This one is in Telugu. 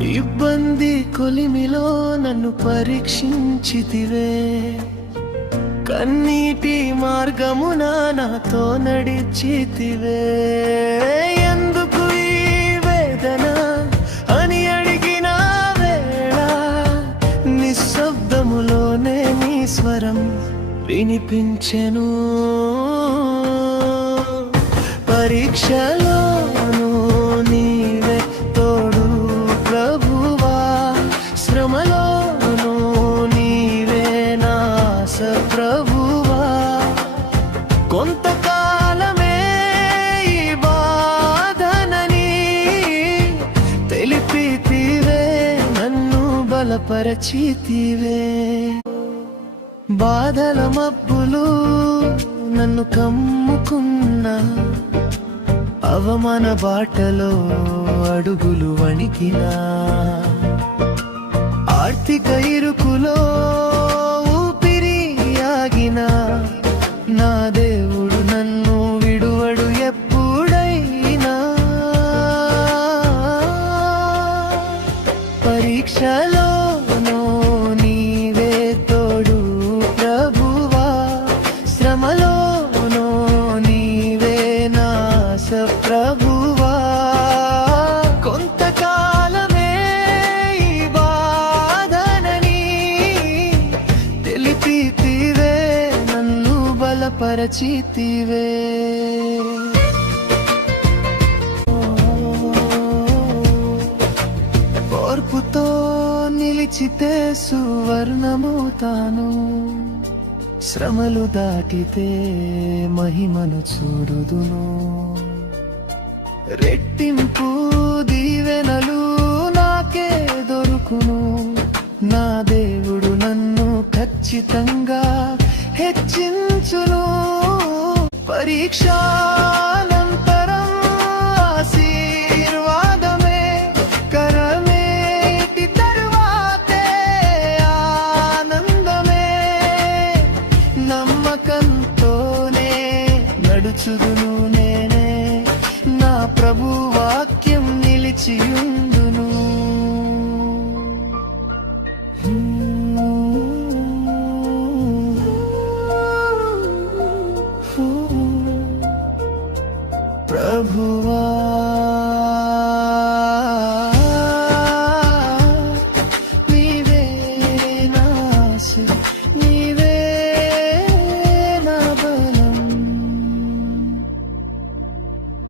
ఇబ్బంది కొలిమిలో నన్ను పరీక్షించితివే, కన్నీటి మార్గమున నాతో నడిచితివే. ఎందుకు ఈ వేదన అని అడిగిన వేళ నిశ్శబ్దములోనే నీ స్వరం వినిపించెను. పరీక్షలోను నీవే తోడు ప్రభువా, శ్రమలోను నీవే నా ఆశ ప్రభువా. కొంతకాలమే ఈ బాధనని తెలిపితివే, నన్ను బలపరచితివే. బాధల మబ్బులు నన్ను కమ్ముకున్నా, అవమాన బాటలో అడుగులు వణికినా, ఆర్థిక ఇరుకులో ఊపిరి ఆగినా, నా దేవుడు నన్ను విడువడు ఎప్పుడైనా. పరీక్షలోనూ నీవే తోడు ప్రభువా, శ్రమలోనూ నీవే నా ఆశ ప్రభువా. కొంతకాలమే ఈ బాధనని తెలిపితివే, నన్ను బలపరచితివే. ఓర్పుతో నిలిచితే సువర్ణమవుతాను, శ్రమలు దాటితే మహిమను చూడుదును. రెట్టింపు దీవెనలు నాకే దొరుకును, నా దేవుడు నన్ను ఖచ్చితంగా హెచ్చించును. పరీక్షానంతరం ఆశీర్వాదమే కరమేటి తరువాతే ఆనందమే. నమ్మకంతోనే నడుచుదును నేనే, నా ప్రభు వాక్యం నిలిచియుండు.